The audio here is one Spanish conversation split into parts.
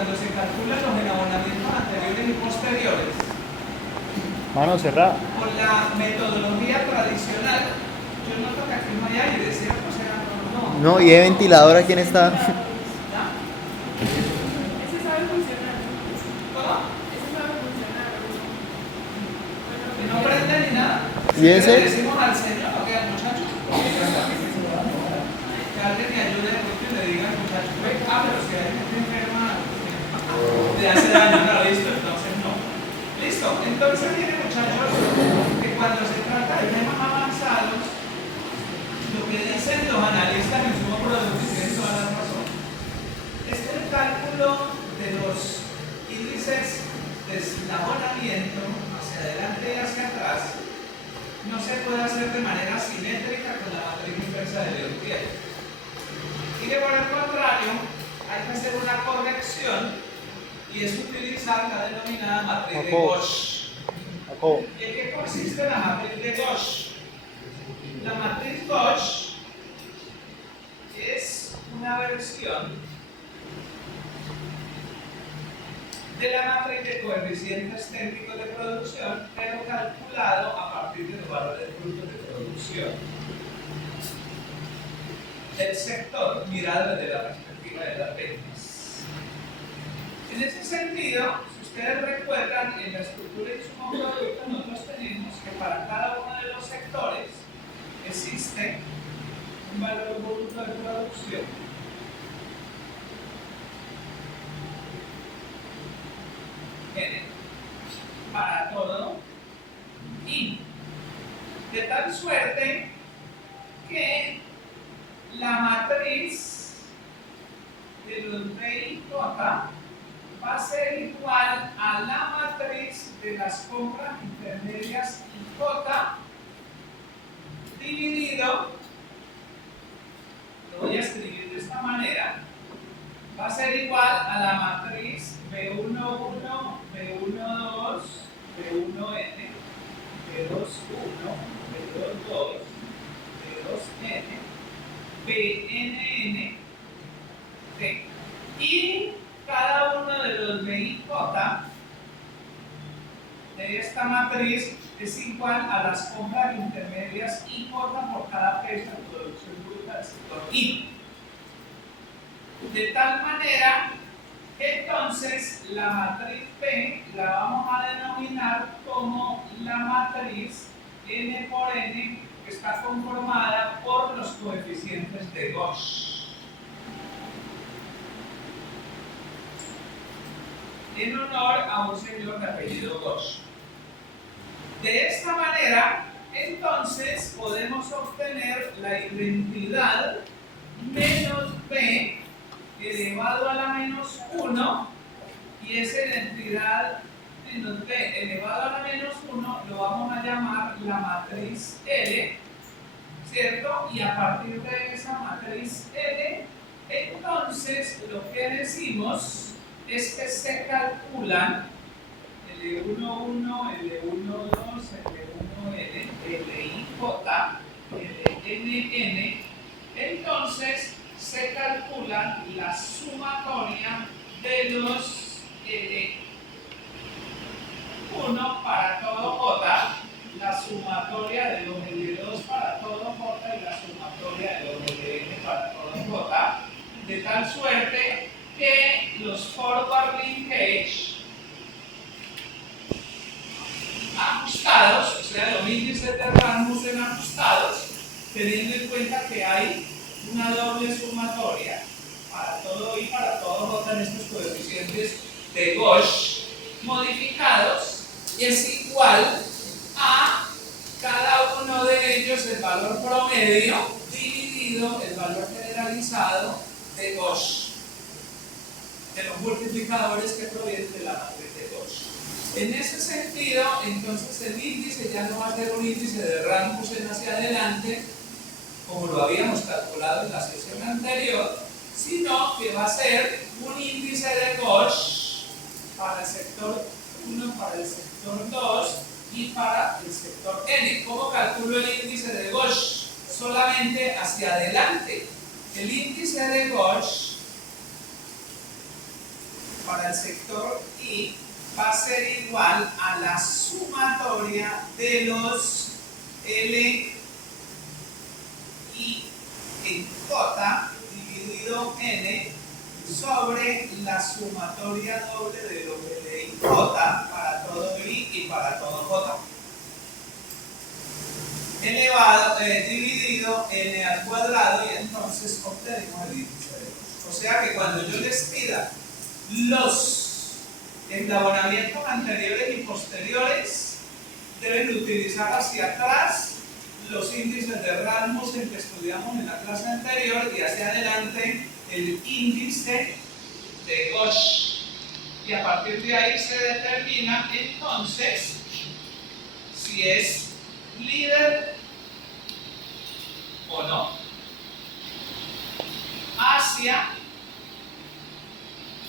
cuando se calculan los enabonamientos anteriores y posteriores, Mano cerrada. con la metodología tradicional, yo noto que aquí no hay aire, ¿cierto? O sea, no. No, y de ventilador, ¿quién está? ¿Ya? Ese sabe funcionar. ¿Cómo? Ese sabe funcionar. Que no prende ni nada. ¿Y ese? Le decimos al señor, ¿o qué, al muchacho? Que alguien me ayude y le diga al muchacho, pero si hay gente enferma, le hace daño, no, listo, entonces no. Listo, entonces miren muchachos, que cuando se trata de temas avanzados, lo que dicen los analistas en sumo producto, y tienen toda la razón, es que el cálculo de los índices de eslabonamiento hacia adelante y hacia atrás no se puede hacer de manera simétrica con la matriz inversa de Leontief. Y que por el contrario, hay que hacer una corrección y es utilizar la denominada matriz de Gauss. ¿En qué consiste la matriz de Gauss? La matriz Gauss es una versión de la matriz de coeficientes técnicos de producción, pero calculado a partir de los valores brutos de producción del sector mirado desde la perspectiva de las ventas. En ese sentido, si ustedes recuerdan, en la estructura de sumo producto nosotros tenemos que para cada uno de los sectores existe un valor bruto de producción N para todo y de tal suerte que la matriz de los B y J va a ser igual a la matriz de las compras intermedias y J dividido, lo voy a escribir de esta manera, va a ser igual a la matriz B11, B12, B1N, B21, B22, B2N, BNN, T. Y cada uno de los B y J de esta matriz es igual a las compras intermedias y J por cada peso de producción bruta del sector I. De tal manera que entonces la matriz P la vamos a denominar como la matriz N por N, que está conformada por los coeficientes de Gauss, en honor a un señor de apellido Gauss. De esta manera, entonces, podemos obtener la identidad menos B elevado a la menos 1, y esa identidad menos B elevado a la menos 1 lo vamos a llamar la matriz L, ¿cierto? Y a partir de esa matriz L, entonces lo que decimos es que se calculan L11, L12, L1N, LIJ, LNN, entonces se calcula la sumatoria de los L1 para todo J, la sumatoria de los L2 para todo J y la sumatoria de los LN para todo J, de tal suerte que los forward linkage ajustados, o sea, los índices de Rasmussen ajustados, teniendo en cuenta que hay una doble sumatoria para todo I, para todo J en estos coeficientes de Gauss modificados, es igual a cada uno de ellos el valor promedio dividido el valor generalizado de Gauss, de los multiplicadores que provienen de la matriz de Gauss. En ese sentido, entonces el índice ya no va a ser un índice de Rasmussen hacia adelante, como lo habíamos calculado en la sesión anterior, sino que va a ser un índice de Gauss para el sector 1, para el sector 2 y para el sector N. ¿Cómo calculo el índice de Gauss? Solamente hacia adelante. El índice de Gauss para el sector I va a ser igual a la sumatoria de los L I en J dividido N sobre la sumatoria doble de los L I J para todo I y para todo J dividido N al cuadrado, y entonces obtenemos el índice de Gauss. O sea que cuando yo les pida los eslabonamientos anteriores y posteriores, deben utilizar hacia atrás los índices de Rasmussen que estudiamos en la clase anterior y hacia adelante el índice de Gauss. Y a partir de ahí se determina entonces si es líder o no hacia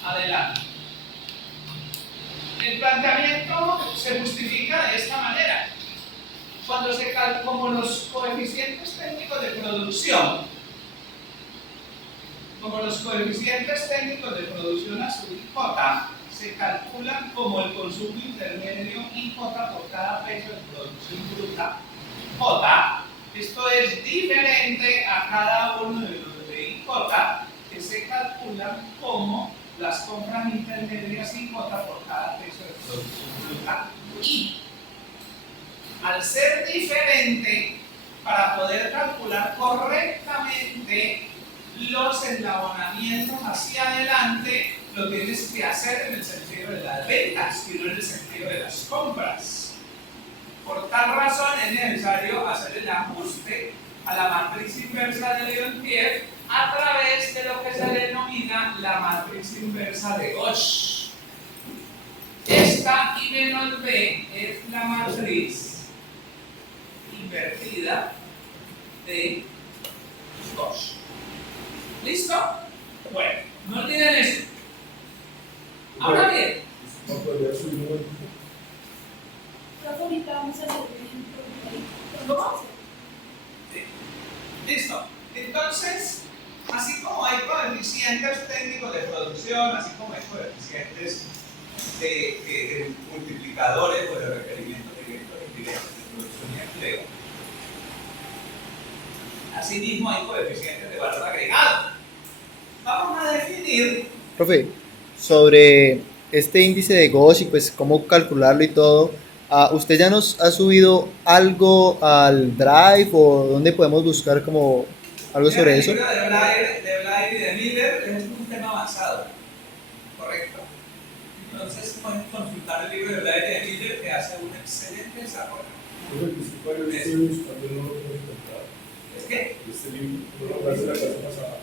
adelante. El planteamiento se justifica de esta manera. Cuando se calculan como los coeficientes técnicos de producción, a sub J se calculan como el consumo intermedio IJ por cada peso de producción bruta J. Esto es diferente a cada uno de los de IJ que se calculan como las compras intermedias IJ por cada peso de producción bruta I. Al ser diferente, para poder calcular correctamente los eslabonamientos hacia adelante, lo tienes que hacer en el sentido de las ventas y no en el sentido de las compras. Por tal razón es necesario hacer el ajuste a la matriz inversa de Leontief a través de lo que se denomina la matriz inversa de Gauss. Esta I menos B es la matriz invertida de Gauss. ¿Listo? Bueno, no olviden eso. Ahora bien, ¿cómo? Sí. Listo. Entonces, así como hay coeficientes técnicos de producción, así como hay coeficientes de multiplicadores o de requerimientos directos e indirectos de producción y empleo, asimismo hay coeficientes de valor agregado. Vamos a definir. Profe, sobre este índice de Gauss y pues cómo calcularlo y todo, ¿usted ya nos ha subido algo al Drive o dónde podemos buscar como algo sobre eso? El libro de Blair y de Miller es un tema avanzado, correcto. Entonces pueden consultar el libro de Blair y de Miller que hace un excelente desarrollo. ¿Es qué? Este libro, no lo hace la clase pasada.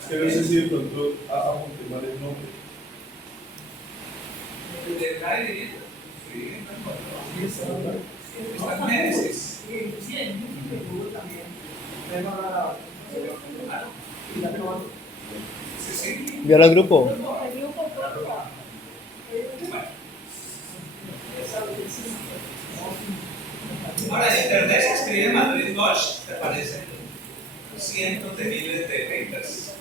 Es que no sé si de pronto apunté mal el nombre. ¿El de Blair y Miller? Sí, está en Génesis. Sí, sí. ¿Enviarlo al grupo? Ahora en internet se escribe Madrid Gauss, te aparecen cientos de miles de papers.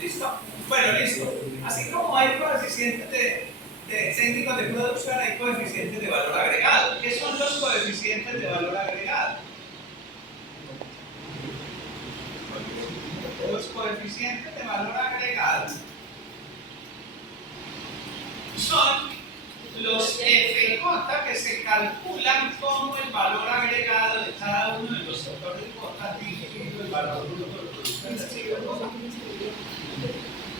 ¿Listo? Bueno, listo. Así como hay coeficientes de técnicos de producción, hay coeficientes de valor agregado. ¿Qué son los coeficientes de valor agregado? Los coeficientes de valor agregado son los FJ que se calculan como el valor agregado de cada uno de los sectores J dividido el valor bruto de producción del ciclo J.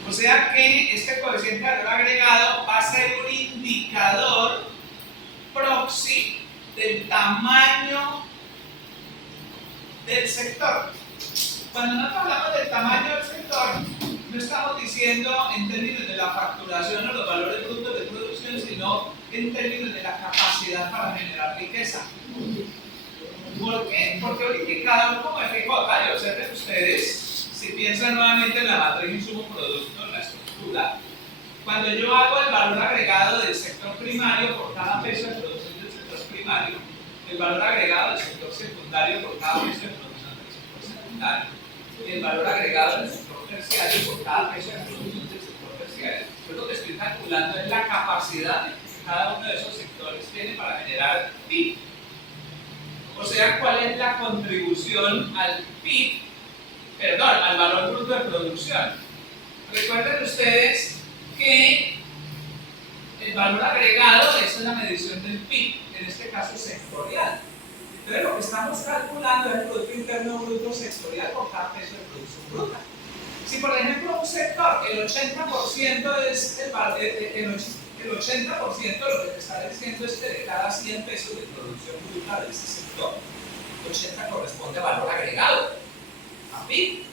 O sea que este coeficiente de valor agregado va a ser un indicador proxy del tamaño del sector. Cuando nosotros hablamos del tamaño del sector, no estamos diciendo en términos de la facturación o los valores brutos de producción, sino en términos de la capacidad para generar riqueza. ¿Por qué? Porque un indicador como FJ, y observen ustedes, si piensan nuevamente en la matriz insumo-producto, en la estructura, cuando yo hago el valor agregado del sector primario por cada peso de producción del sector primario, el valor agregado del sector secundario por cada peso de producción del sector secundario, y el valor agregado del sector terciario por cada peso de producción del sector terciario. Eso es lo que estoy capacidad que cada uno de esos sectores tiene para generar PIB. O sea, cuál es la contribución al PIB, perdón, al valor bruto de producción. Recuerden ustedes que el valor agregado es la medición del PIB, en este caso sectorial. Entonces lo que estamos calculando es el Producto Interno Bruto sectorial por cada peso de producción bruta. Si por ejemplo un sector, el 80% es el 80% lo que te está diciendo es que de cada 100 pesos de producción bruta de ese sector, 80 corresponde a valor agregado, a PIB.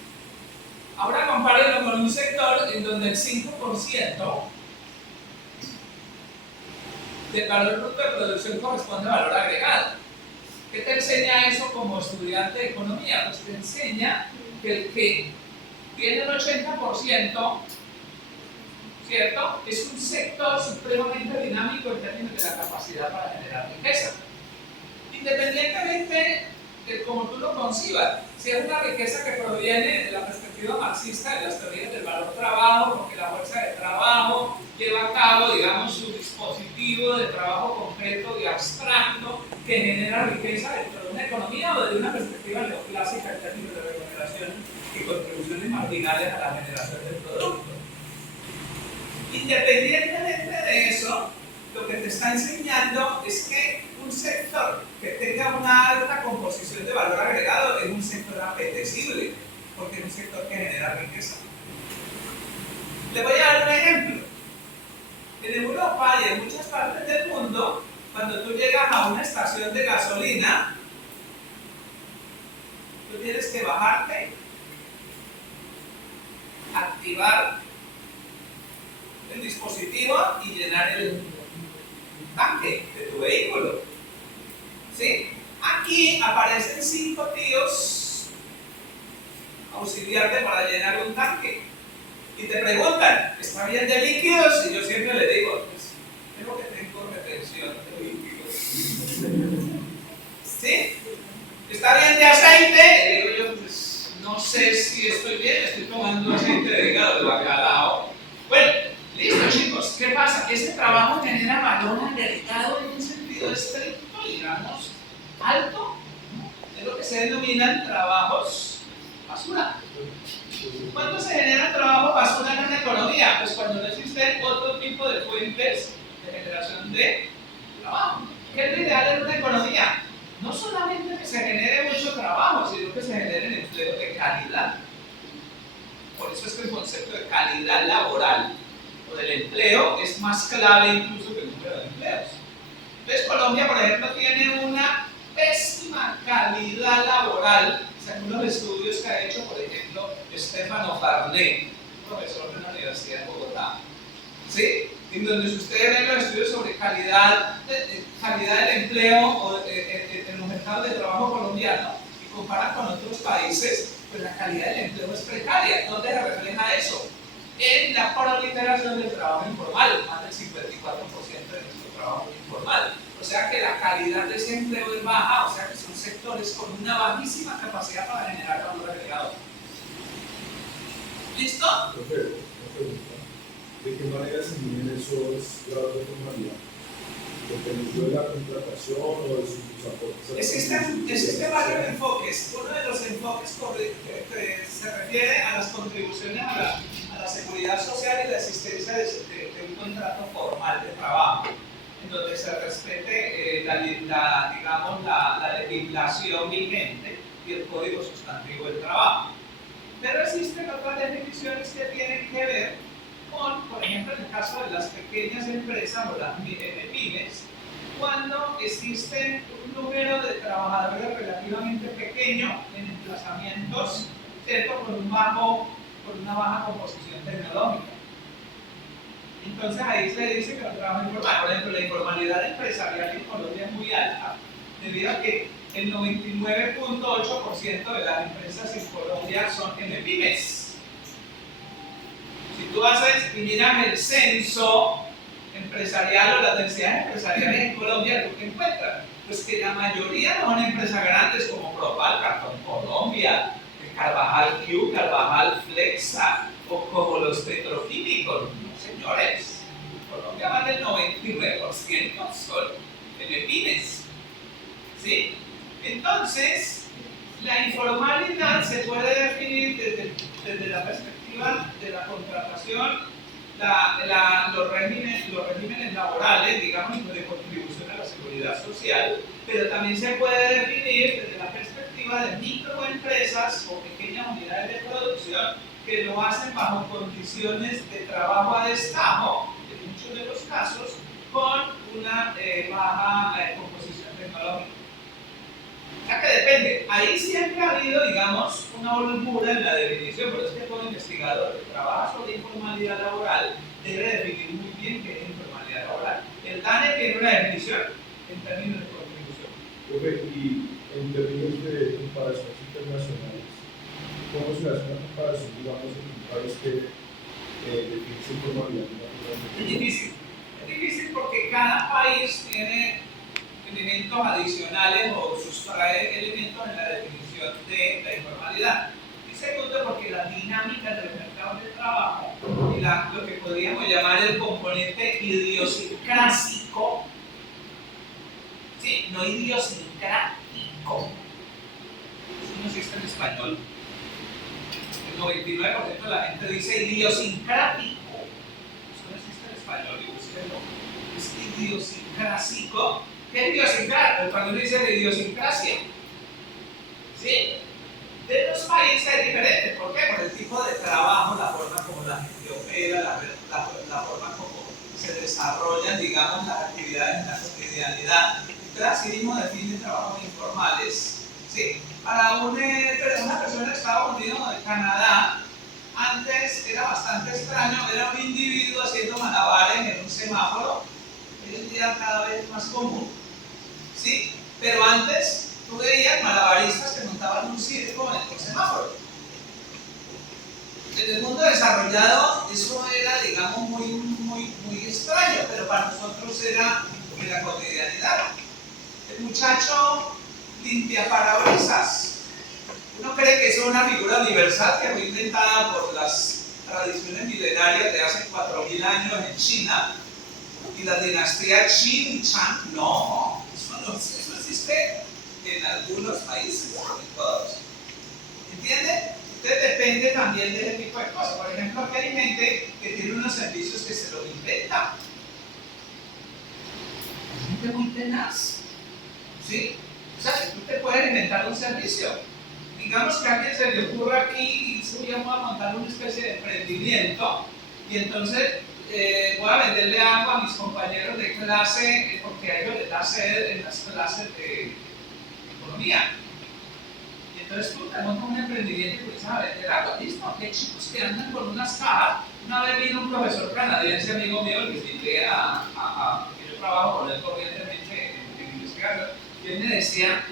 Ahora compárenlo con un sector en donde el 5% del valor bruto de producción corresponde a valor agregado. ¿Qué te enseña eso como estudiante de economía? Pues te enseña que el que tiene el 80%, ¿cierto? Es un sector supremamente dinámico en términos de la capacidad para generar riqueza. Independientemente de cómo tú lo concibas, si es una riqueza que proviene de la perspectiva marxista de las teorías del valor-trabajo, porque la fuerza de trabajo lleva a cabo, digamos, su dispositivo de trabajo concreto y abstracto que genera riqueza dentro de una economía o desde una perspectiva neoclásica en términos de remuneración y contribuciones marginales a la generación del producto. Independientemente de eso, lo que te está enseñando es que un sector que tenga una alta composición de valor agregado es un sector apetecible, porque es un sector que genera riqueza. Le voy a dar un ejemplo. En Europa y en muchas partes del mundo, cuando tú llegas a una estación de gasolina, tú tienes que bajarte, activar el dispositivo y llenar el tanque de tu vehículo. ¿Sí? Aquí aparecen 5 tíos auxiliarte para llenar un tanque y te preguntan, ¿está bien de líquidos? Y yo siempre le digo, pues, creo que tengo retención de líquidos. ¿Sí? ¿Está bien de aceite? Y digo yo, pues, no sé si estoy bien, estoy tomando aceite de hígado de bacalao. Bueno, listo chicos, ¿qué pasa? Ese trabajo genera valor agregado en un sentido estricto, digamos, alto, ¿no? Es lo que se denominan trabajos basura. ¿Cuándo se genera trabajo basura en una economía? Pues cuando no existen otro tipo de fuentes de generación de trabajo. ¿Qué es lo ideal en una economía? No solamente que se genere mucho trabajo, sino que se genere empleo de calidad. Por eso es que el concepto de calidad laboral o del empleo es más clave incluso que el número de empleos. Entonces Colombia, por ejemplo, tiene una pésima calidad laboral, según los estudios que ha hecho, por ejemplo, Stefano Farné, profesor de la Universidad de Bogotá. ¿Sí? En donde si ustedes ven los estudios sobre calidad del empleo o en los mercados de trabajo colombianos y comparan con otros países, pues la calidad del empleo es precaria. ¿Dónde se refleja eso? En la proliferación del trabajo informal, más del 54% de nuestro trabajo es informal. O sea que la calidad de ese empleo es baja, o sea que son sectores con una bajísima capacidad para generar valor agregado. ¿Listo? Profe, una pregunta. ¿De qué manera se miden esos grados de formalidad? ¿Dependiendo de la contratación o de sus aportes? Existen varios enfoques. Uno de los enfoques que se refiere a las contribuciones a la seguridad social y la existencia de un contrato formal de trabajo, en donde se respete digamos, la legislación vigente y el código sustantivo del trabajo. Pero existen otras definiciones que tienen que ver con, por ejemplo, en el caso de las pequeñas empresas o las pymes, cuando existen un número de trabajadores relativamente pequeño en emplazamientos, ¿cierto? Con una baja composición tecnológica. Entonces ahí se dice que el trabajo informal, por ejemplo, la informalidad empresarial en Colombia es muy alta, debido a que el 99.8% de las empresas en Colombia son MPymes. Si tú haces y miras el censo empresarial o las densidades empresariales en Colombia, ¿tú qué encuentras? Pues que la mayoría no son empresas grandes como Propal, Cartón Colombia, Carvajal Q, Carvajal Flexa o como los petroquímicos. No, señores. En Colombia más del 99% Entonces, la informalidad se puede definir desde la perspectiva de la contratación, los regímenes laborales, digamos, de contribución a la seguridad social, pero también se puede definir desde la perspectiva de microempresas o pequeñas unidades de producción que lo hacen bajo condiciones de trabajo a destajo, en muchos de los casos, con una baja composición tecnológica. O sea que depende. Ahí siempre ha habido, digamos, una holgura en la definición, por eso es que todo investigador que trabaja sobre informalidad laboral debe definir muy bien qué es informalidad laboral. El DANE tiene una definición en términos de contribución. Profe, y en términos de comparaciones internacionales, ¿cómo se hace una comparación, digamos, en un país que define su informalidad naturalmente? Es difícil porque cada país tiene elementos adicionales o sustrae elementos en la definición de la informalidad. Y segundo, porque las dinámicas de los mercados de trabajo y lo que podríamos llamar el componente idiosincrásico, ¿sí? No idiosincrático, eso no existe en español. El 99% de la gente dice idiosincrático, eso no existe en español, es idiosincrásico. ¿Qué es idiosincrasia? Cuando uno dice de idiosincrasia, ¿sí? De los países es diferente. ¿Por qué? Por el tipo de trabajo, la forma como la gente opera, la forma como se desarrollan, digamos, las actividades en la cotidianidad. Entonces, así mismo define trabajos informales, ¿sí? Para una persona de Estados Unidos o de Canadá, antes era bastante extraño ver a un individuo haciendo malabares en un semáforo. Hoy en día cada vez es más común, ¿sí? Pero antes tú veías malabaristas que montaban un circo en el semáforo. En el mundo desarrollado eso era, digamos, muy extraño, pero para nosotros era de la cotidianidad. El muchacho limpia parabrisas. Uno cree que eso es una figura universal que fue inventada por las tradiciones milenarias de hace 4000 años en China y la dinastía Qin y Chang. No, eso existe en algunos países, no en todos. ¿Entiende? Entonces depende también de ese tipo de cosas. Por ejemplo, aquí hay gente que tiene unos servicios que se los inventa. Gente muy tenaz. ¿Sí? O sea, que tú te puedes inventar un servicio. Digamos que a alguien se le ocurra aquí y se voy a montar una especie de emprendimiento y entonces voy a venderle agua a mis compañeros de clase porque a ellos les da sed en las clases de economía. Y entonces tú te montas un emprendimiento y comienzas a vender agua. Listo, aquí hay chicos que andan con unas cajas. Una vez vino un profesor canadiense, amigo mío, que invité que yo trabajo con él corrientemente en investigación, y él me decía,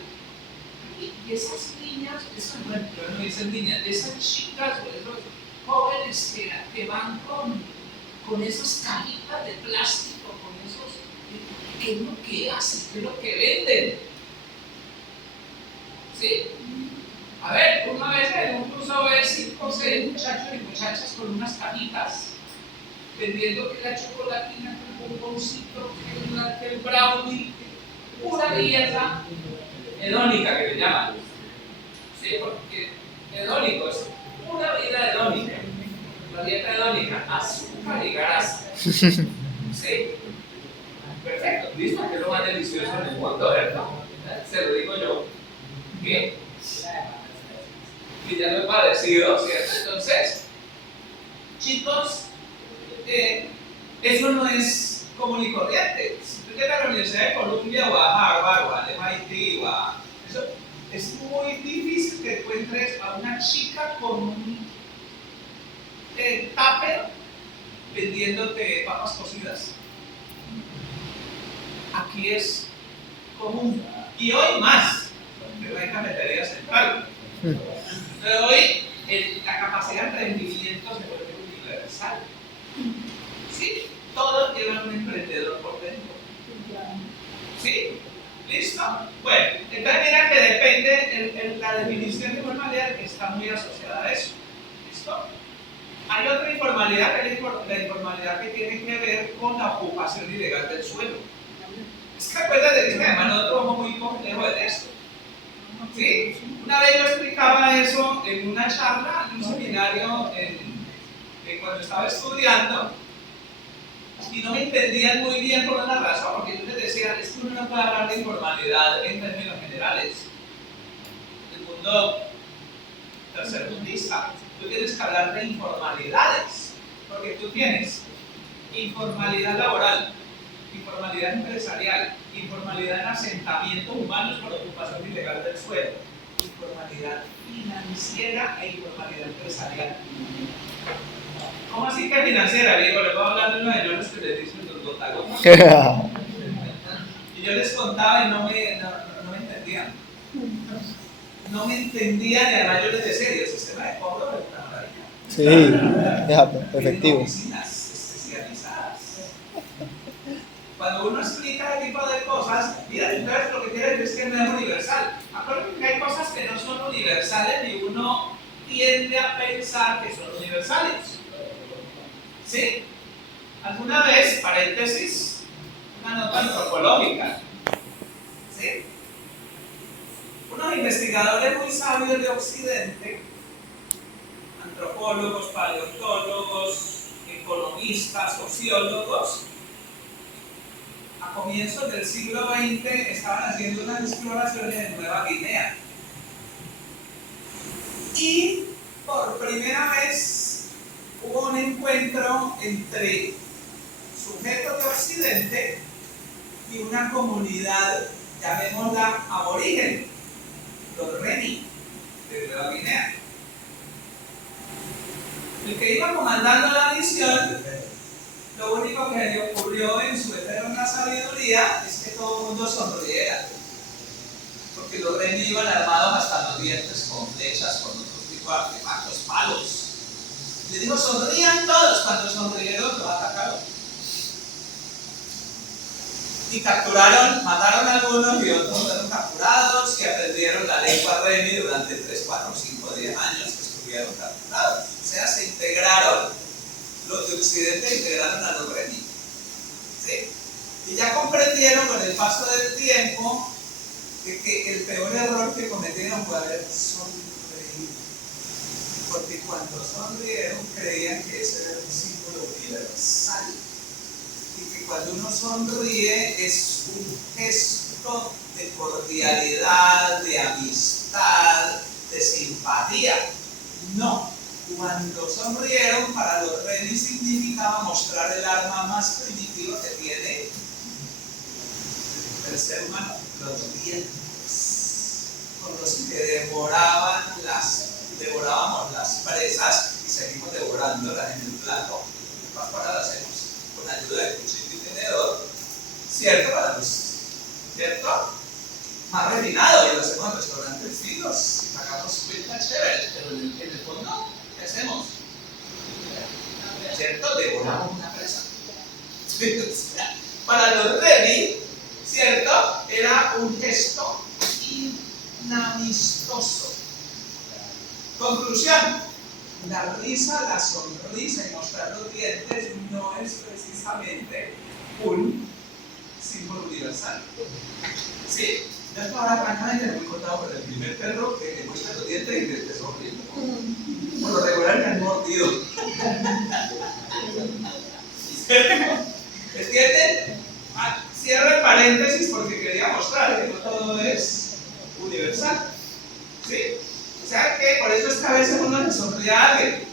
y esas niñas, bueno, no dicen niñas, esas chicas o esos jóvenes que van con esas cajitas de plástico, con esos, ¿qué es lo que hacen? ¿Qué es lo que venden? ¿Sí? A ver, una vez incluso ver 5 o 6 muchachos y muchachas con unas cajitas vendiendo que la chocolatina, que el bomboncito, que el brownie, pura dieta hedónica que le llaman. Sí, porque hedónico es pura vida hedónica. La dieta hedónica, azúcar y grasa. ¿Sí? Perfecto, listo, que es lo más delicioso en el mundo, ¿verdad? Se lo digo yo. ¿Qué? Que ya lo he padecido, ¿cierto? Entonces, chicos, eso no es común y corriente. Si tú llegas a la Universidad de Columbia o a Harvard o al MIT o a eso, es muy difícil que encuentres a una chica con un tupper vendiéndote papas cocidas. Aquí es común. Y hoy más, porque no hay cafetería central. Pero hoy la capacidad de emprendimiento se vuelve universal. ¿Sí? Todos llevan un emprendedor por dentro. ¿Sí? ¿Listo? Bueno, entonces mira que depende, la definición de informalidad está muy asociada a eso. ¿Listo? Hay otra informalidad, que es la informalidad que tiene que ver con la ocupación ilegal del suelo. Es que acuérdate que además nosotros somos muy complejos de esto. ¿Sí? Una vez yo explicaba eso en una charla, en un seminario, cuando estaba estudiando, y no me entendían muy bien por una razón, porque yo les decía, es que uno no puede hablar de informalidad en términos generales. El mundo tercermundista, tú tienes que hablar de informalidades, porque tú tienes informalidad laboral, informalidad empresarial, informalidad en asentamientos humanos por ocupación ilegal del suelo, informalidad financiera e informalidad empresarial. ¿Cómo así que financiera? Digo, le puedo hablar de unos señores que les dicen los botagones. Y yo les contaba y no me entendían. No me entendían y además yo les decía, el sistema de cobro es una maravilla. Sí, exacto, efectivo. Tienen oficinas especializadas. Cuando uno explica ese tipo de cosas, mira, entonces lo que quiere decir es que no es universal. Acuérdense que hay cosas que no son universales y uno tiende a pensar que son universales. ¿Sí? Alguna vez, paréntesis, una nota antropológica. ¿Sí? Unos investigadores muy sabios de Occidente, antropólogos, paleontólogos, economistas, sociólogos, a comienzos del siglo XX estaban haciendo unas exploraciones en Nueva Guinea. Y por primera vez hubo un encuentro entre sujetos de Occidente y una comunidad, llamémosla aborigen, los Reni, de Nueva Guinea. El que iba comandando la misión, lo único que le ocurrió en su eterna sabiduría es que todo el mundo sonriera, porque los Reni iban armados hasta los dientes con flechas, con otro tipo de artefactos, palos. Le digo, sonrían todos. Cuando sonrieron, los atacaron. Y capturaron, mataron a algunos y otros fueron capturados, que aprendieron la lengua Reni durante 3, 4, 5, 10 años que estuvieron capturados. O sea, se integraron, los de Occidente integraron a los Reni. ¿Sí? Y ya comprendieron con el paso del tiempo que el peor error que cometieron fue haber sonreído. Porque cuando sonrieron creían que ese era un símbolo universal. Y que cuando uno sonríe es un gesto de cordialidad, de amistad, de simpatía. No, cuando sonrieron para los Reni significaba mostrar el arma más primitiva que tiene el ser humano, los dientes, con los que devorábamos las presas y seguimos devorándolas en el plato. Ahora lo hacemos con ayuda de cuchillo y tenedor, ¿cierto? Para los, ¿cierto? Más refinado, y lo hacemos en restaurantes finos, y pagamos cuentas chéveres, pero en el fondo, ¿qué hacemos? ¿Cierto? Devoramos una presa. Para los Reni, ¿cierto? Era un gesto inamistoso. Conclusión: la risa, la sonrisa y mostrar los dientes no es precisamente un símbolo universal. ¿Sí? Ya estaba francamente muy contado por el primer perro que muestra los dientes y te sonriendo. Por lo regular me han mordido. ¿Entienden? Cierro el paréntesis porque quería mostrar que no todo es universal. ¿Sí? O sea que por eso es que a veces uno le sonríe a alguien.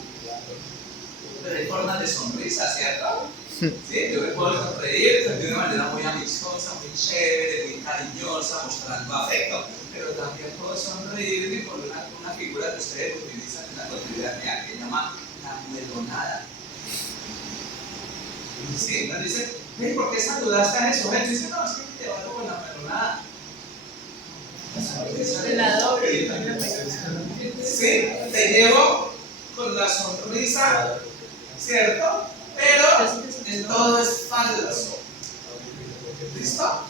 Pero hay formas de sonrisa, ¿cierto? ¿Sí? Yo me puedo sonreír de una manera muy amistosa, muy chévere, muy cariñosa, mostrando afecto. Pero también puedo sonreírme con una figura que ustedes utilizan en la cotidianidad que se llama la melonada. Sí, nos dice, ¿por qué saludaste a eso? Él dice, no, es que te llevo con la melonada. La doble. Sí, te llevo con la sonrisa, ¿cierto? Pero en todo es falso. ¿Listo?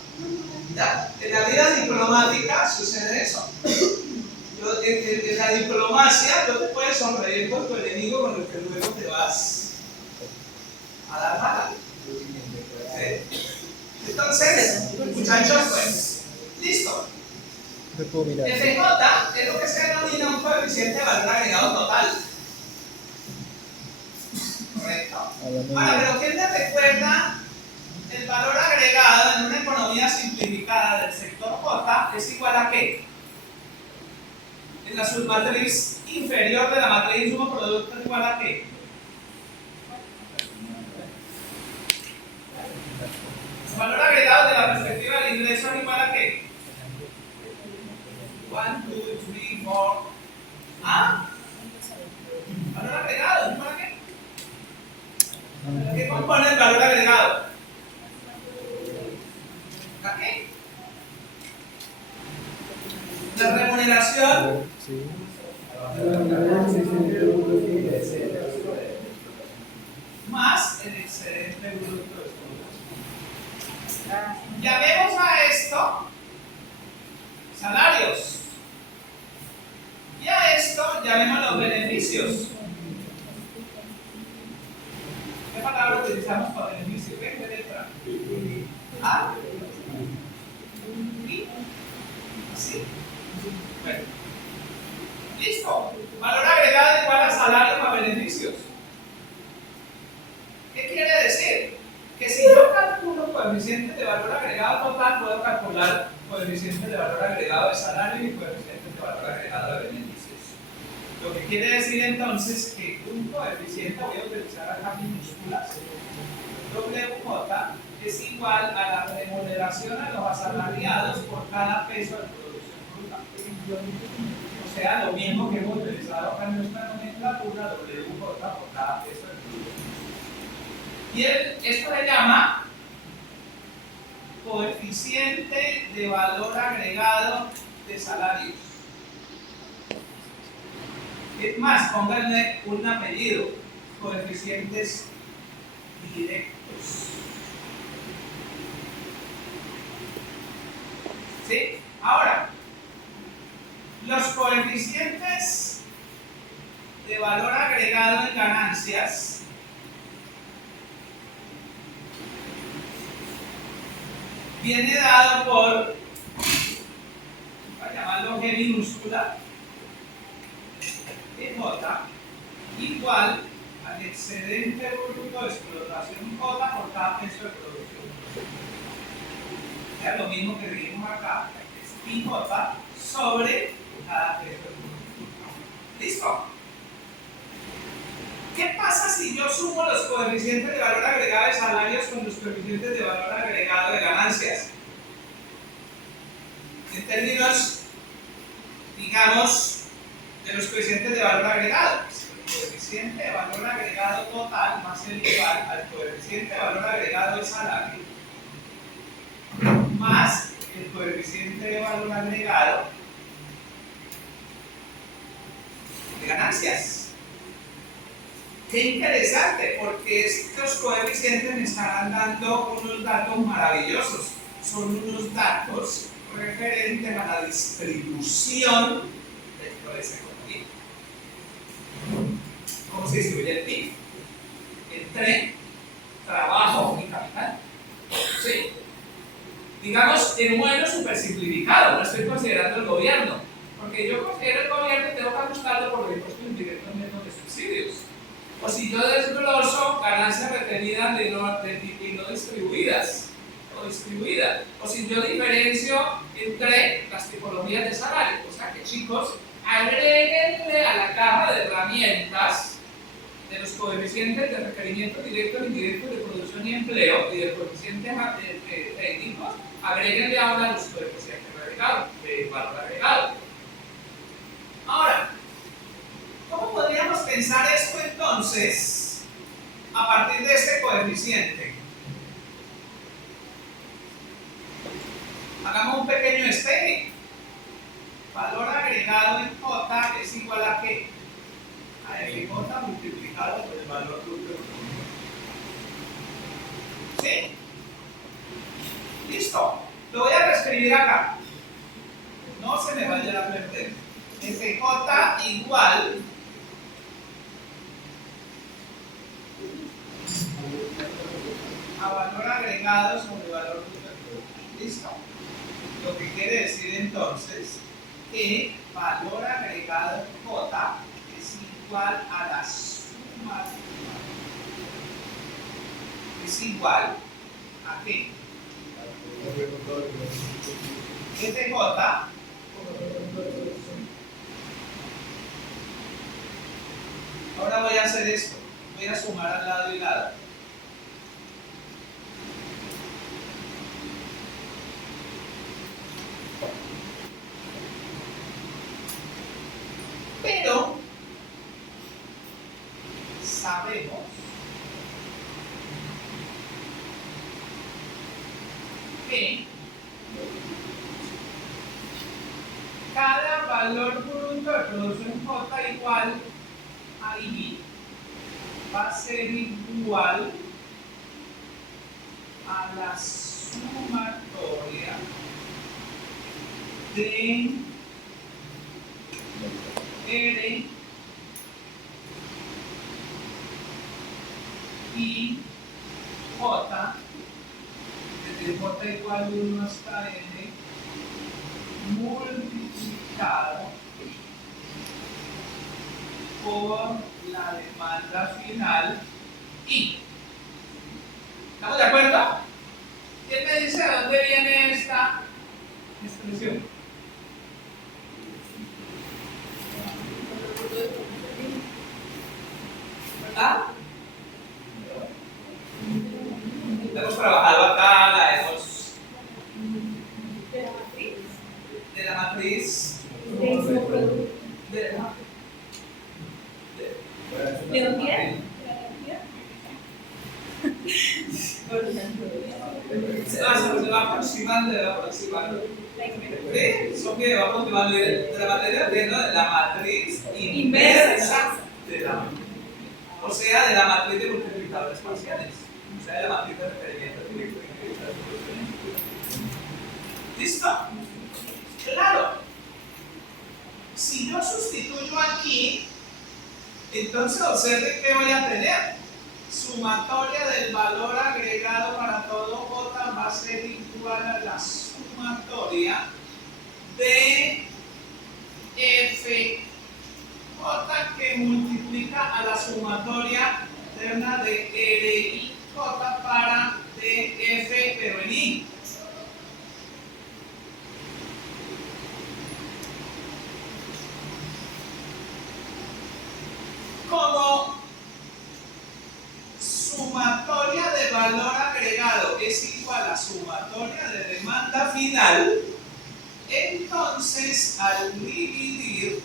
¿Ya? En la vida diplomática sucede eso. En la diplomacia no te puedes sonreír con tu enemigo con el que luego te vas a dar mala. ¿Sí? Entonces, muchachos, pues, listo. Me puedo mirar. FJ es lo que se denomina un coeficiente de valor agregado total. Correcto. Hablando Ahora, bien. pero ¿quién le recuerda el valor agregado en una economía simplificada del sector J es igual a qué? En la submatriz inferior de la matriz sumo producto es igual a qué? El valor agregado de la perspectiva del ingreso es igual a qué? 1, 2, 3, 4. ¿Ah? ¿Valor agregado? ¿Es igual a qué? ¿Qué compone el valor agregado? ¿A qué? La remuneración Sí. más el excedente bruto de explotación. Llamemos a esto salarios. Y a esto llamémoslo beneficios. ¿Qué palabra utilizamos para beneficio? ¿Qué letra? ¿A? ¿Y? ¿Así? Bueno. Listo. Valor agregado igual a salario más beneficios. ¿Qué quiere decir? Que si yo calculo coeficientes de valor agregado total, puedo calcular coeficientes de valor agregado de salario y coeficientes de valor agregado de beneficios. Lo que quiere decir entonces que un coeficiente, voy a utilizar acá minúsculas, WJ es igual a la remuneración a los asalariados por cada peso de producción bruta. O sea, lo mismo que hemos utilizado acá en nuestra nomenclatura, WJ por cada peso de producción. Y esto se llama coeficiente de valor agregado de salarios. Es más, pónganle un apellido, coeficientes directos. ¿Sí? Ahora, los coeficientes de valor agregado en ganancias viene dado por, voy a llamarlo G minúscula, J igual al excedente bruto de explotación J por cada peso de producción. Es lo mismo que vimos acá, es IJ sobre cada peso de producción. ¿Listo? ¿Qué pasa si yo sumo los coeficientes de valor agregado de salarios con los coeficientes de valor agregado de ganancias? En términos, digamos, de los coeficientes de valor agregado. El coeficiente de valor agregado total va a ser igual al coeficiente de valor agregado de salario más el coeficiente de valor agregado de ganancias. Qué interesante, porque estos coeficientes me estarán dando unos datos maravillosos. Son unos datos referentes a la distribución dentro de esa economía. ¿Cómo se distribuye el PIB? Entre trabajo y capital. ¿Sí? Digamos, en un modelo súper simplificado, no estoy considerando el gobierno, porque yo considero el gobierno y tengo que ajustarlo por los impuestos indirectos menos de subsidios. O si yo desgloso ganancias retenidas y no distribuidas, o distribuidas. O si yo diferencio entre las tipologías de salario. O sea que, chicos, agréguenle a la caja de herramientas de los coeficientes de requerimientos directos e indirectos de producción y empleo y de coeficientes técnicos, agréguenle ahora los coeficientes de valor agregado. Ahora, ¿cómo podríamos pensar esto entonces a partir de este coeficiente? Hagamos un pequeño espejo. Valor agregado en J es igual a ¿qué? A FJ multiplicado por el valor bruto. ¿Sí? Listo. Lo voy a reescribir acá. No se me vaya a perder. FJ igual a valor agregado sobre valor bruto. ¿Listo? Lo que quiere decir entonces que valor agregado J es igual a la suma. Es igual a qué? FJ. Ahora voy a hacer esto. Voy a sumar al lado y lado. Pero sabemos que cada valor bruto de producción J igual a I va a ser igual a la sumatoria de R y J, desde J igual 1 hasta N, multiplicado por la demanda final I. ¿Estamos de acuerdo? ¿Quién me dice de dónde viene esta expresión? ¿Verdad? La hemos trabajado acá, la hemos de la matriz ¿De dónde? se va aproximando. ¿Sí? Son que va aproximando de la materia de la matriz inversa de la matriz. O sea, de la matriz de multiplicadores parciales. O sea, de la matriz de requerimiento directo. ¿Listo? Claro. Si yo sustituyo aquí, entonces observe que voy a tener. Sumatoria del valor agregado para todo J va a ser igual a la sumatoria de F J que multiplica a la sumatoria terna de R y J para DF pero en I. Como sumatoria de valor agregado es igual a sumatoria de demanda final, entonces al dividir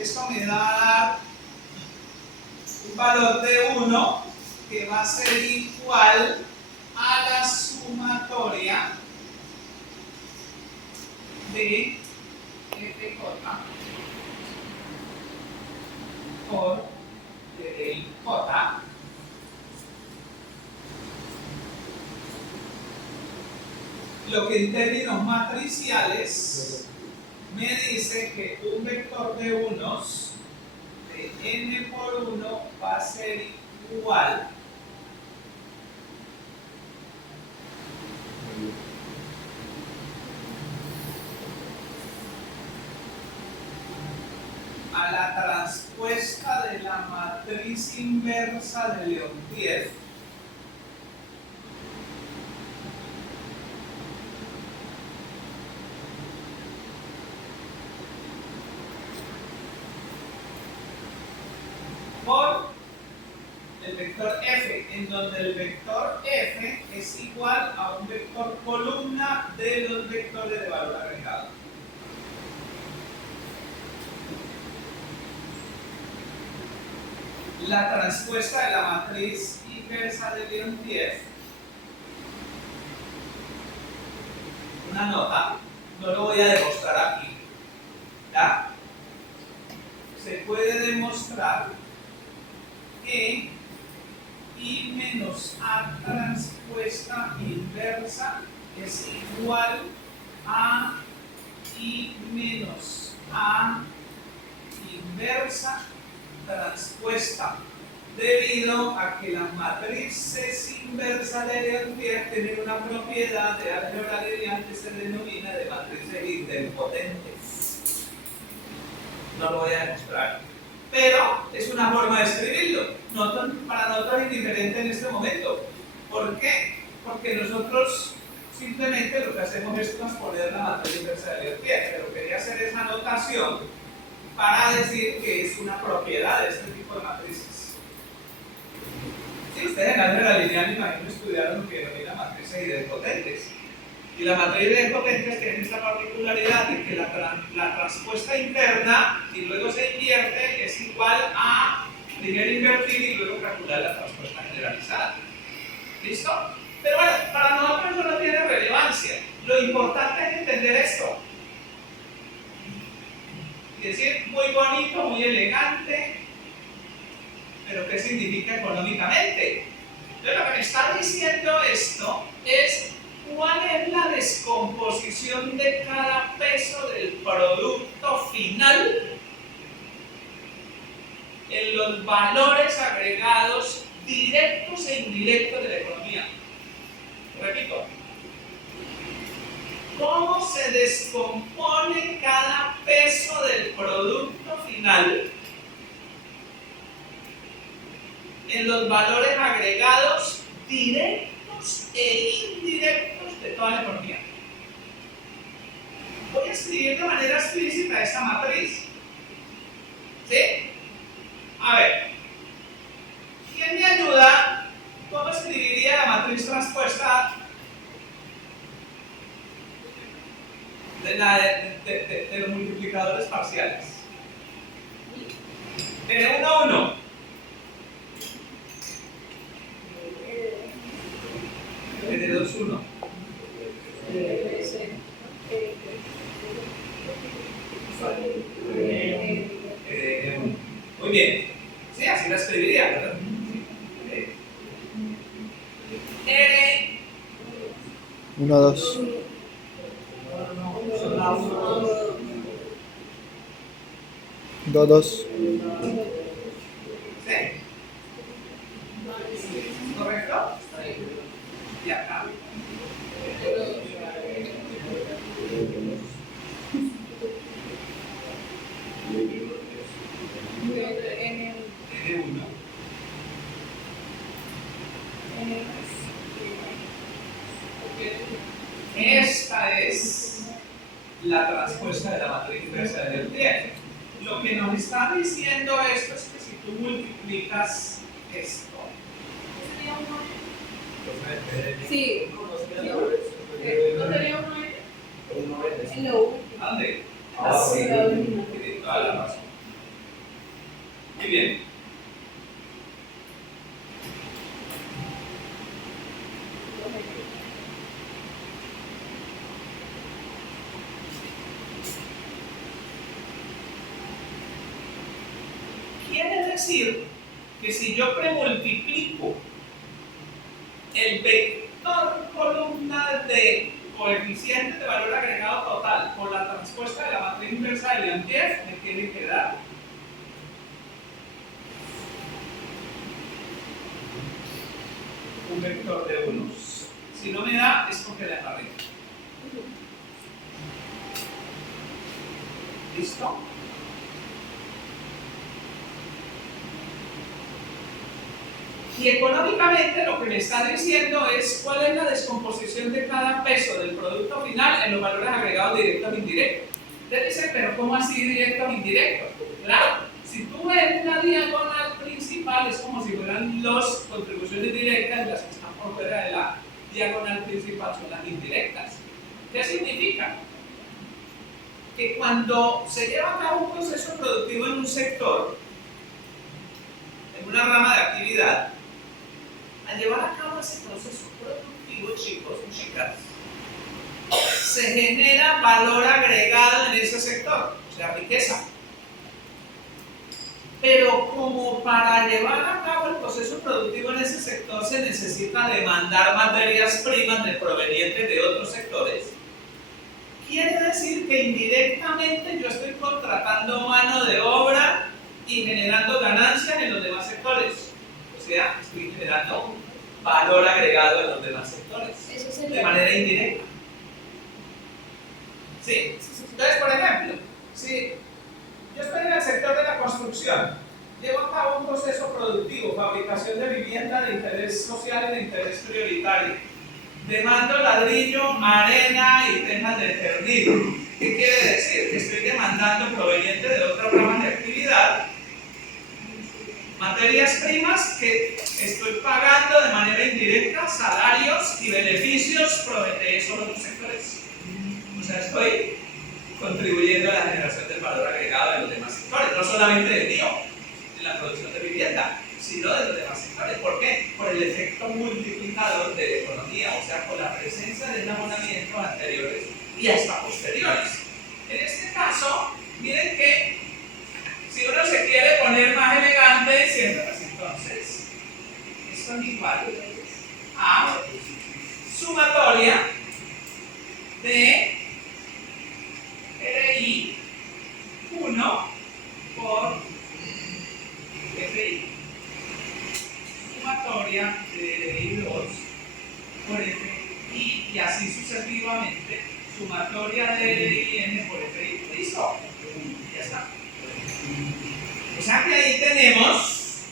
esto me va a dar un valor de 1 que va a ser igual a la sumatoria de FJ por DI J lo que en términos matriciales me dice que un vector de unos de n por 1 va a ser igual a la transpuesta de la matriz inversa de Leontief por el vector f, en donde el vector f es igual a un vector columna de los vectores de valor agregado. La transpuesta de la matriz inversa de Leontief, una nota, no lo voy a demostrar aquí, ¿ya? Se puede demostrar que I menos A transpuesta inversa es igual a I menos A inversa transpuesta debido a que las matrices inversas de Elliott tienen una propiedad de álgebra lineal que se denomina de matrices idempotentes. No lo voy a demostrar, pero es una forma de escribirlo. Para nosotros es indiferente en este momento. ¿Por qué? Porque nosotros simplemente lo que hacemos es transponer la matriz inversa de Elliott, pero quería hacer esa anotación para decir que es una propiedad de este tipo de matrices. Si ustedes en álgebra lineal, me imagino, estudiaron lo que denomina matrices idempotentes. Y la matriz idempotentes tiene esta particularidad de que la transpuesta interna y luego se invierte es igual a primero invertir y luego calcular la transpuesta generalizada. ¿Listo? Pero bueno, para nosotros eso no tiene relevancia. Lo importante es entender esto. Es decir, muy bonito, muy elegante, pero ¿qué significa económicamente? Entonces, lo que me está diciendo esto es cuál es la descomposición de cada peso del producto final en los valores agregados directos e indirectos de la economía. Repito, ¿cómo se descompone cada peso del producto final en los valores agregados directos e indirectos de toda la economía? Voy a escribir de manera explícita esta matriz. ¿Sí? A ver, ¿quién me ayuda? ¿Cómo escribiría la matriz transpuesta de los multiplicadores parciales? N1, 1. N2, 1. Muy bien. Sí, así la escribiría, ¿verdad? N 1, 2. 2, 2. ¿Sí? ¿Correcto? Y acá. N1. Esta es la transpuesta de la matriz inversa de Elliott. Lo que nos está diciendo esto es que si tú multiplicas esto, Sí. ¿No sería uno en lo último? ¿dónde? Ah, Sí, sí. tiene toda la razón. Muy bien. Quiere decir que si yo premultiplico el vector columna de coeficiente de valor agregado total por la transpuesta de la matriz inversa de Elliott, me tiene que dar un vector de unos. Si no me da, es porque la embarré. ¿Listo? Y económicamente lo que me está diciendo es cuál es la descomposición de cada peso del producto final en los valores agregados directos e indirectos. Usted dice, pero ¿cómo así directo o indirecto? Claro, si tú ves una diagonal principal es como si fueran las contribuciones directas, las que están por fuera de la diagonal principal son las indirectas. ¿Qué significa? Que cuando se lleva a cabo un proceso productivo en un sector, en una rama de actividad, al llevar a cabo ese proceso productivo, chicos y chicas, se genera valor agregado en ese sector, o sea, riqueza. Pero como para llevar a cabo el proceso productivo en ese sector se necesita demandar materias primas provenientes de otros sectores, quiere decir que indirectamente yo estoy contratando mano de obra y generando ganancias en los demás sectores. sea, estoy generando valor agregado en los demás sectores, Eso de sería. manera indirecta. Sí. Entonces, por ejemplo, si yo estoy en el sector de la construcción, llevo a cabo un proceso productivo, fabricación de vivienda de interés social y de interés prioritario. Demando ladrillo, arena y tejas de ternero. ¿Qué quiere decir? Que estoy demandando proveniente de otras ramas de actividad materias primas que estoy pagando de manera indirecta salarios y beneficios de esos otros sectores. O sea, estoy contribuyendo a la generación del valor agregado de los demás sectores, no solamente del mío, en la producción de vivienda, sino de los demás sectores. ¿Por qué? Por el efecto multiplicador de la economía, o sea, por la presencia de enamoramientos anteriores y hasta posteriores. En este caso, miren que si uno se quiere poner más elegante, siempre, pues entonces, esto es igual a sumatoria de RI 1 por FI. Sumatoria de RI 2 por FI y así sucesivamente. Sumatoria de RI N por FI. ¿Listo? Ya está. O sea que ahí tenemos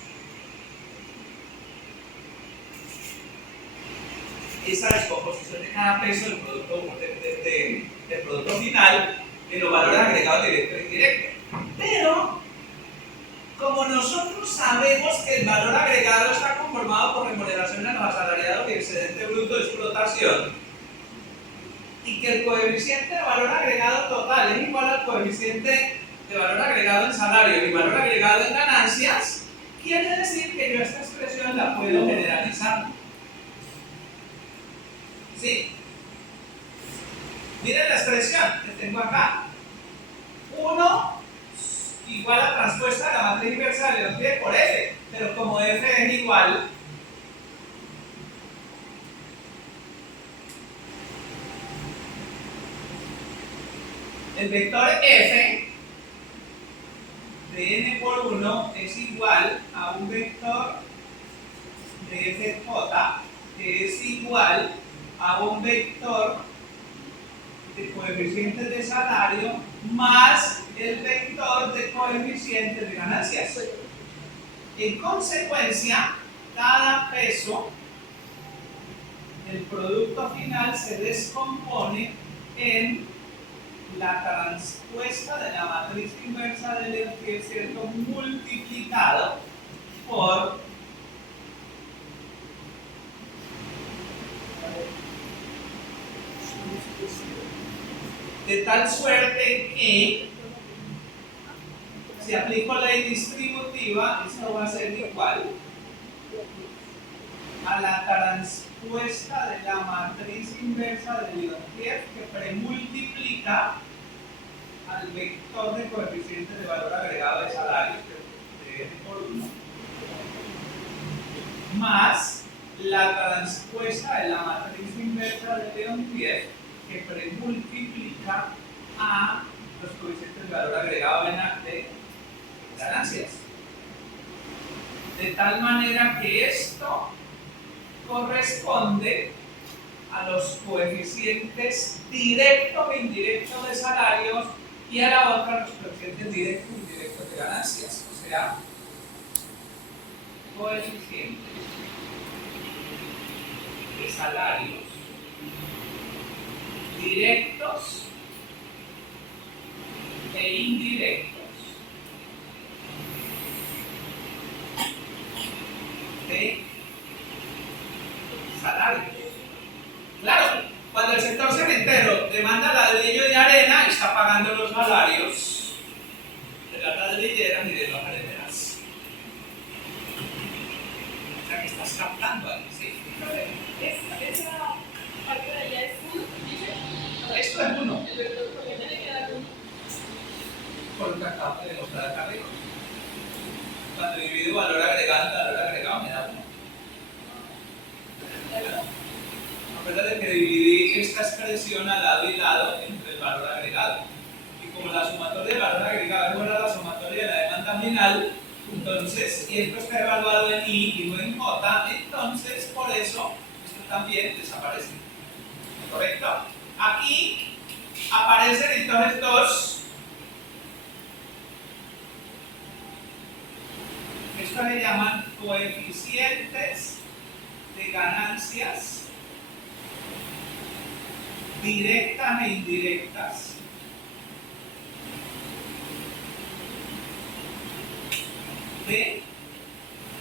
esa descomposición de cada peso del producto, del producto final en los valores agregados directo e indirecto. Pero, como nosotros sabemos que el valor agregado está conformado por remuneración a los asalariados y excedente bruto de explotación, y que el coeficiente de valor agregado total es igual al coeficiente de valor agregado en salario y valor agregado en ganancias, quiere decir que yo esta expresión la puedo generalizar. ¿Sí? Miren la expresión que tengo acá. 1 igual a transpuesta de la matriz inversa de León por F, pero como F es igual el vector F de n por 1 es igual a un vector de FJ que es igual a un vector de coeficientes de salario más el vector de coeficientes de ganancias. En consecuencia, cada peso del producto final se descompone en la transpuesta de la matriz inversa del Leontief, ¿cierto?, multiplicado por de tal suerte que si aplico ley distributiva, esto va a ser igual a la transpuesta de la matriz inversa de Leontief que premultiplica al vector de coeficientes de valor agregado de salario de N por 1 más la transpuesta de la matriz inversa de Leontief que premultiplica a los coeficientes de valor agregado de ganancias. De tal manera que esto corresponde a los coeficientes directos e indirectos de salarios y a la otra los coeficientes directos e indirectos de ganancias. O sea, coeficientes de salarios directos e indirectos de salarios. Claro, cuando el sector cementero demanda ladrillo y arena, está pagando los salarios de las ladrilleras y de las areneras. O sea que estás captando ahí, ¿sí? Esa parte de allá es 1, dice. Esto es 1. El vector, ¿por qué tiene que dar 1? Por lo que acabo de demostrar acá arriba. Cuando divido valor agregado en valor agregado me da 1. Acuérdate que dividí esta expresión a lado y lado entre el valor agregado. Y como la sumatoria del valor agregado es igual a la sumatoria de la demanda final, entonces Entonces, y esto está evaluado en I y no en J, entonces por eso esto también desaparece. ¿Correcto? Aquí aparecen entonces dos. Esto le llaman coeficientes de ganancias directas e indirectas. De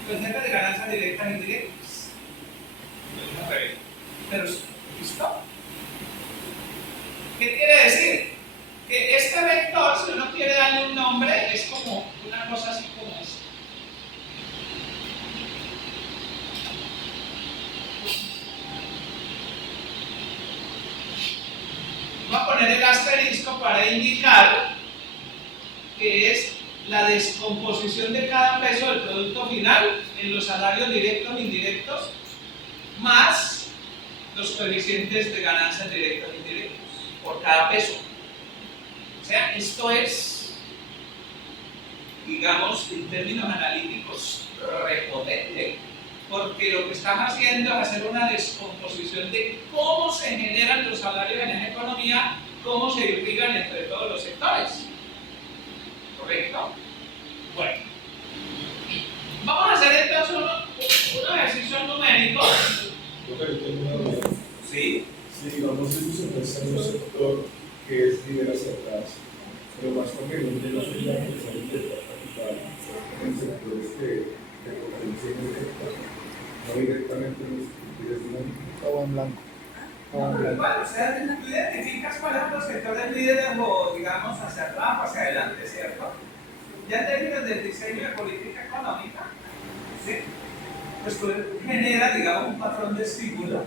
coeficientes de ganancias directas e indirectas. Pero, ¿listo? ¿Qué quiere decir? Que este vector, si uno quiere darle un nombre, es como una cosa así como esto. Voy a poner el asterisco para indicar que es la descomposición de cada peso del producto final en los salarios directos e indirectos más los coeficientes de ganancias directas e indirectas por cada peso. O sea, esto es, digamos, en términos analíticos, repotente, porque lo que están haciendo es hacer una descomposición de cómo se generan los salarios en la economía, cómo se irrigan entre todos los sectores. ¿Correcto? Bueno, vamos a hacer entonces un ejercicio numérico. Yo tengo una duda. ¿Sí? Si digamos eso se muestra en un sector que es nivel hacia atrás, pero más conveniente no sería empezar a intentar capital en sectores que potencian directa, no directamente en los sectores dinámicos. Todo en blanco. No, pero igual, o sea, tú identificas cuáles son los sectores líderes o, digamos, hacia atrás o hacia adelante, ¿cierto? Ya en términos del diseño de política económica, ¿sí? Pues tú generas, digamos, un patrón de estímulo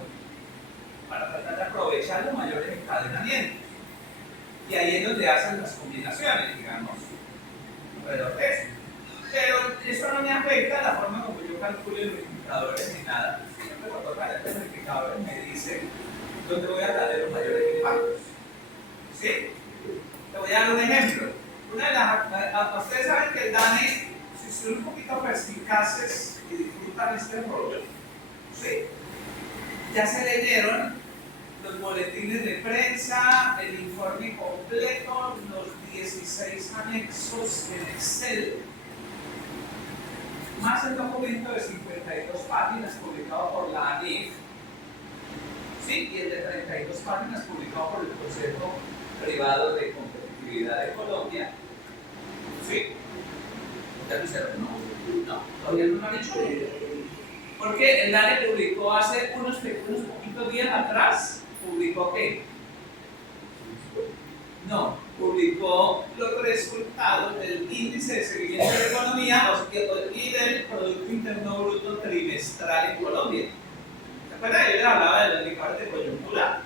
para tratar de aprovechar los mayores encadenamientos. Y ahí es donde hacen las combinaciones, digamos, alrededor de eso. Pero eso no me afecta la forma como yo calculo los indicadores ni nada. Siempre cuando calen los indicadores me dicen dónde voy a traer los mayores impactos. ¿Sí? Te voy a dar un ejemplo. Ustedes saben que el DANE, si son un poquito perspicaces y disfrutan este rollo, ¿sí? Ya se leyeron los boletines de prensa, el informe completo, los 16 anexos en Excel, más el documento de 52 páginas publicado por la ANIF, ¿sí? Y el de 32 páginas publicado por el Consejo Privado de Competitividad de Colombia. ¿Sí? ¿Ya lo hicieron? No, todavía no lo han hecho. Porque el DANE publicó hace unos poquitos días atrás, ¿publicó qué? No, publicó los resultados del índice de seguimiento de la economía y del Producto Interno Bruto trimestral en Colombia. ¿Se acuerdan? Yo les hablaba de los indicadores de coyuntura.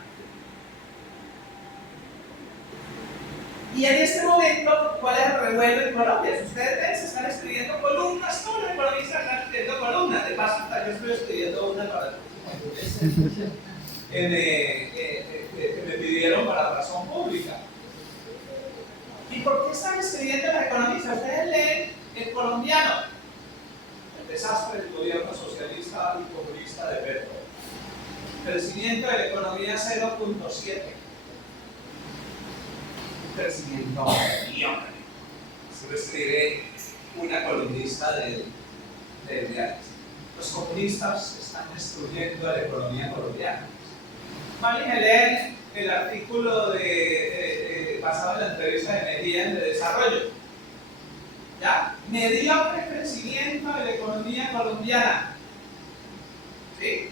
Y en este momento, ¿cuál es el revuelo en Colombia? Si ustedes ven, se están escribiendo columnas, todos los economistas están escribiendo columnas. De paso, yo estoy escribiendo una para el próximo que me pidieron para razón pública. ¿Y por qué están escribiendo los economistas? Ustedes leen El Colombiano, el desastre del gobierno socialista y comunista de Petro. Crecimiento de la economía 0.7. Crecimiento mediocre. Se lo escribe una columnista del diario. Los comunistas están destruyendo la economía colombiana. Vale, leen el artículo basado en la entrevista de Medina de Desarrollo. ¿Ya? Mediocre crecimiento de la economía colombiana. ¿Sí?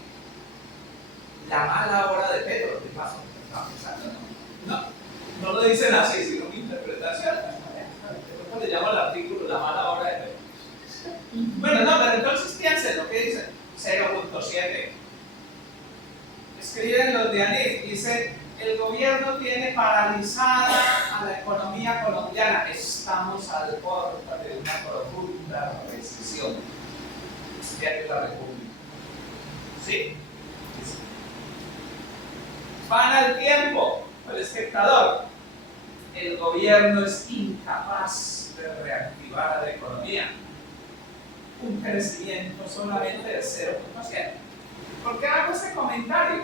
La mala hora de Petro, de paso, estaba pensando, no lo dicen así, sino mi interpretación. Después le llamo al artículo la mala hora de Petro. Bueno, no, pero entonces piensen lo que dicen. 0.7. Escriben los de ANIF, dice, el gobierno tiene paralizada a la economía colombiana. Estamos al borde de una profunda recesión. Es la República. ¿Sí? Van al tiempo, el espectador. El gobierno es incapaz de reactivar a la economía. un crecimiento solamente del 0.7. ¿Por qué hago este comentario?